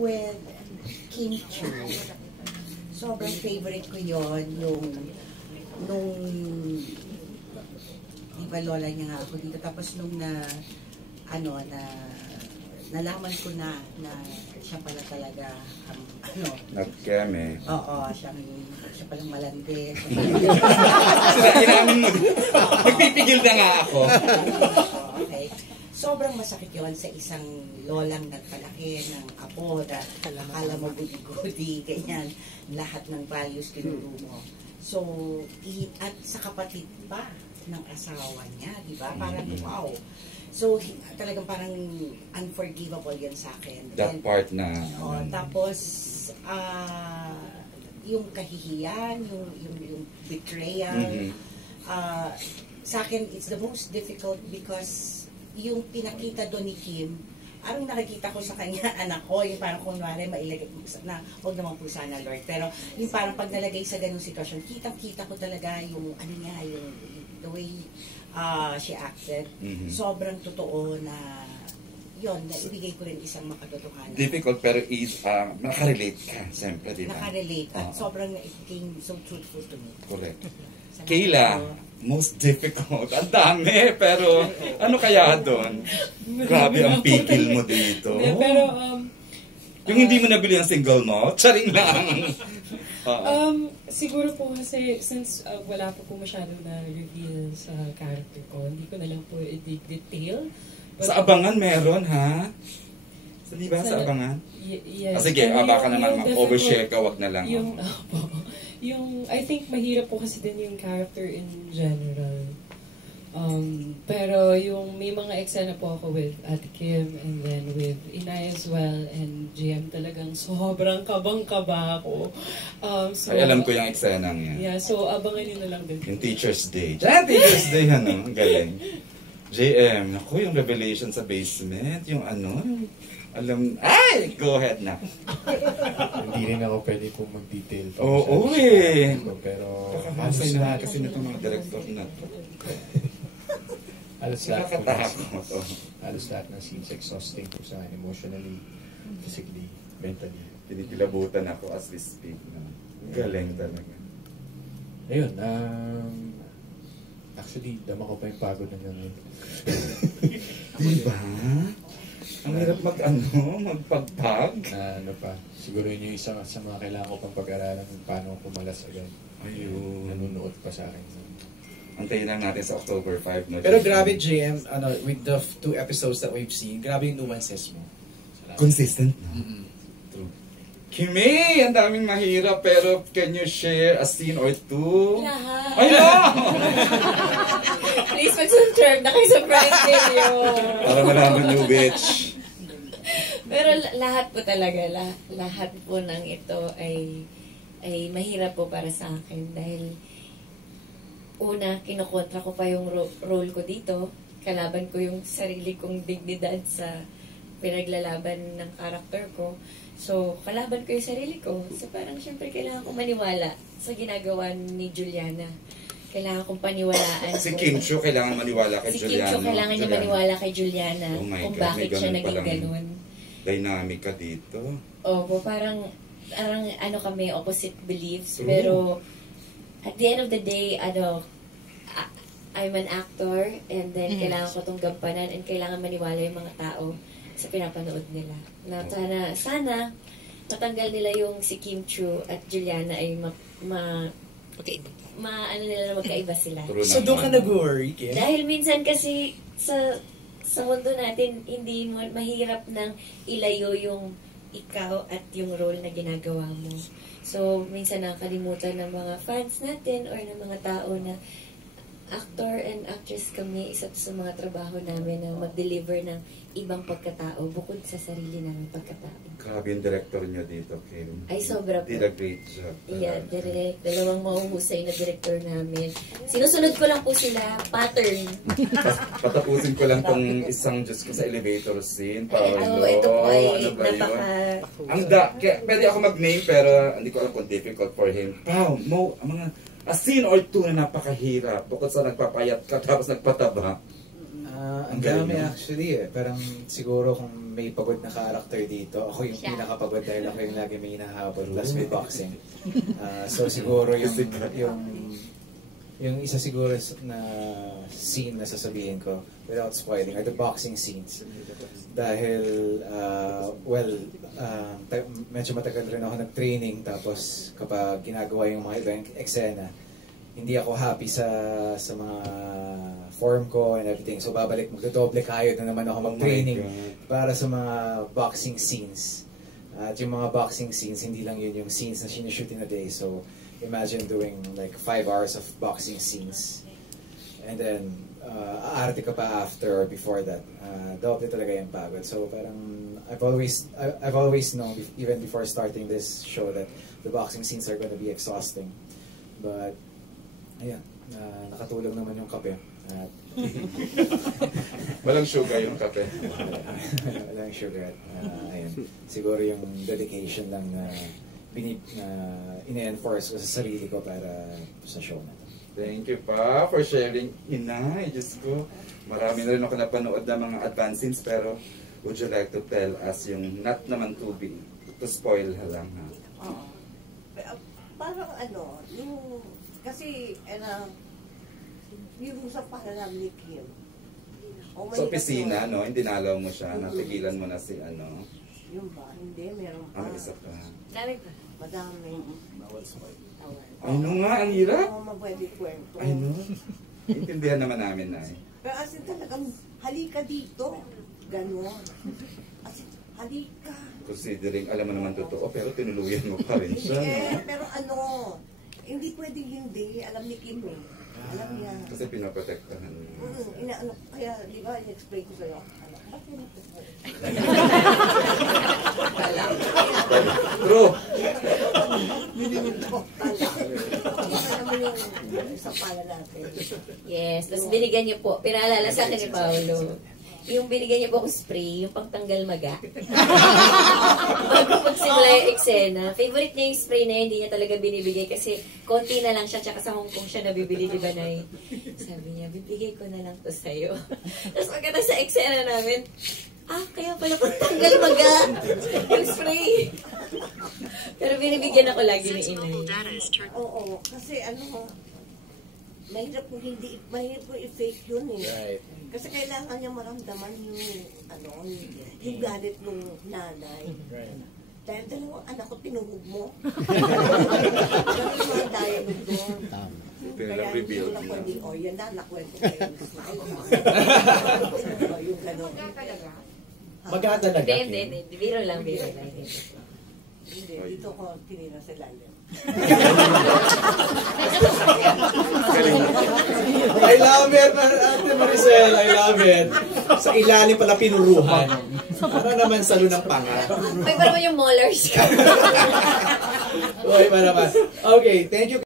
with Kim Chu. Sobrang favorite ko yon yung nung di ba lola niya nga ako dito, tapos nung nalaman ko na siya pala talaga ang nagkeme. Oo, siya palang malandi. Inamin mo. Nagpipigil na nga ako. Okay. Sobrang masakit yon sa isang lolang nagpalaki ng apo na akala mo gudi-gudi, ganyan. Lahat ng values tinuro mo. So, at sa kapatid pa ng asawa niya, di ba? Parang wow. So, talagang parang unforgivable yan sa akin. That part na. Tapos, yung kahihiyan, yung betrayal, sa akin, it's the most difficult because yung pinakita doon ni Kim, arang nakikita ko sa kanya, anak ko, yung parang kunwari mailagay, na huwag naman po sana Lord, pero yung parang pag nalagay sa ganung sitwasyon, kitang-kita ko talaga yung, yung the way she acted. Sobrang totoo na yun, naibigay ko rin isang makatotohanan. Difficult pero nakarelate ka, siyempre, di ba? Nakarelate at sobrang it became so truthful to me. Correct. Kayla, most difficult. Ang dami, pero ano kaya doon? Grabe ang pigil mo dito. Pero, yung hindi mo nabili ang single mo, charing lang. Siguro po kasi, since wala po masyado na reveal sa character ko, hindi ko na lang po i-detail. Sa Abangan meron, ha? Di ba sa Abangan? Yes. Sige, baka naman mag-overshare ka, wag na lang. I think mahirap po kasi din yung character in general. Pero yung may mga eksena po ako with Ate Kim and then with Inay as well and GM talagang sobrang kabang-kaba ako. Ay, alam ko yung eksena niya. Yeah, so abangan nyo na lang din. Yung Teacher's Day. Teacher's Day, ang galing. JM, naku, yung revelation sa basement, yung go ahead na. Hindi rin ako pwede pong mag-detail. Oo, pero halos lahat kasi na itong mga director na ito. Halos lahat ng scenes exhausting po sa akin, emotionally, physically, mentally. Pinipilabutan ako as we speak. Galing talaga. Ayun, actually, dama ko pa yung pagod na ngayon. Diba? Ang hirap magpagpag. Siguro yun yung isa sa mga kailangan ko pang pag-aralan kung paano pumalas agad. Ayun. Nanunood pa sa akin. Antayin lang natin sa October 5. Pero grabe, JM, with the 2 episodes that we've seen, grabe yung nuances mo. Consistent na. True. Kimi, ang daming mahirap, pero can you share a scene or two? Lahat. Ay, no! Please mag-subscribe na kayo sa Prime Video. Para malaman nyo, bitch. Pero lahat po talaga, lahat po ng ito ay mahirap po para sa akin dahil una, kinukontra ko pa yung role ko dito. Kalaban ko yung sarili kong dignidad sa pinaglalaban ng karakter ko. So, kalaban ko yung sarili ko. So, parang syempre kailangan kong maniwala sa ginagawa ni Juliana. Kailangan kong paniwalaan. Si Kim Chu kailangan maniwala kay Juliana. Si Kim Chu kailangan niya maniwala kay Juliana kung God, bakit siya naging ganun. Dynamic ka dito. Opo, parang kami, opposite beliefs. Pero, at the end of the day, I'm an actor and then kailangan ko itong gampanan and kailangan maniwala yung mga tao sa pinapanood nila. Na sana matanggal nila yung si Kim Chu at Juliana ay magkaiba sila. So doon ka nag-worry, Kim? Dahil minsan kasi sa mundo natin, hindi mo mahirap nang ilayo yung ikaw at yung role na ginagawa mo. So, minsan nakakalimutan ng mga fans natin or ng mga tao na actor and actress kami, isa sa mga trabaho namin na mag-deliver ng ibang pagkatao bukod sa sarili namin pagkatao. Grabe yung director nyo dito, Kim. Ay, sobra po. Did a great job. Yeah, direct. Dalawang mahuhusay na director namin. Sinusunod ko lang po sila, pattern. Patapusin ko lang tong isang Diyos ko sa elevator scene. Ito po ay pwede ako mag-name pero hindi ko alam kung difficult for him. A scene or two na napakahirap bukod sa nagpapayat ka tapos nagpataba. Ang dami actually eh. Parang siguro kung may pagod na character dito, ako yung Siya. pinakapagod dahil ako yung lagi may hinahabol plus may boxing. So siguro yung isa siguro na scene na sasabihin ko without spoiling are the boxing scenes. Dahil, medyo matagal rin ako nag-training tapos kapag ginagawa yung mga ibang eksena, hindi ako happy sa mga form ko and everything. So babalik, magdodoble kayod na naman ako mag-training para sa mga boxing scenes. At yung mga boxing scenes, hindi lang yun yung scenes na sinushoot in a day. So imagine doing like 5 hours of boxing scenes. And then, aarte ka pa after or before that. Doble talaga yung pagod. So parang, I've always known, even before starting this show, that the boxing scenes are gonna be exhausting. But, ayan, nakatulong naman yung kape. At Walang sugar yung kape. walang sugar. Ayan, siguro yung dedication lang na ine-enforce ko sa sarili ko para sa show na to. Thank you pa for sharing. Inay, Diyos ko. Marami na rin ako napanood ng mga advance scenes, pero would you like to tell us yung not naman to spoil lang ha? Oo. Parang yung, kasi, yung sa pangalan ni Kim. Sa opisina, no? Hindi nalaw mo siya, natigilan mo na si Yung ba? Hindi, meron pa. isa pa. Dami pa. Madami. Bawal spoil. Ay, no nga, ang hirap. Oo, mapwede kwento. Ay, no. Intindihan naman namin na Pero as in talagang, halika dito. Ganon. As in, halika. Considering, alam mo naman totoo, pero tinuluyan mo pa rin siya. Pero hindi pwedeng hindi. Alam ni Kim eh. Alam niya. Kasi pinaprotektahan mo. Kaya, di ba, in-explain ko sa'yo. Bakit True. sa pala natin. Yes, tapos binigyan niyo po, pinaalala sa akin ni Paolo, yung binigyan niyo po akong spray, yung pangtanggal maga. Bago magsimula yung eksena. Favorite niya yung spray na yun, hindi niya talaga binibigay kasi konti na lang siya, tsaka sa Hong Kong siya nabibili, di ba, Nay? Sabi niya, bibigay ko na lang to sa'yo. Tapos pagkatapos sa eksena namin, kaya pala pangtanggal maga yung spray. Pero binibigyan ako lagi ni Inay. Oo, kasi mahirap kung i-fake yun eh. Right. Kasi kailangan niya maramdaman yung galit ng nanay. Right. Dahil dalawang anak ko tinuhog mo. Ganun yung mga dialogue doon. Kaya hindi ko na pwede, yan na, nakwento kayo. Yung gano'n. Maga talaga. Hindi. Biro lang. Hindi, dito ko tinira sa lalim. I love it, Ate Maricel. I love it. Sa ilalim pala pinuruhan. Para naman sa lunang panga. May parang yung molars ka. Okay pa naman. Okay, thank you.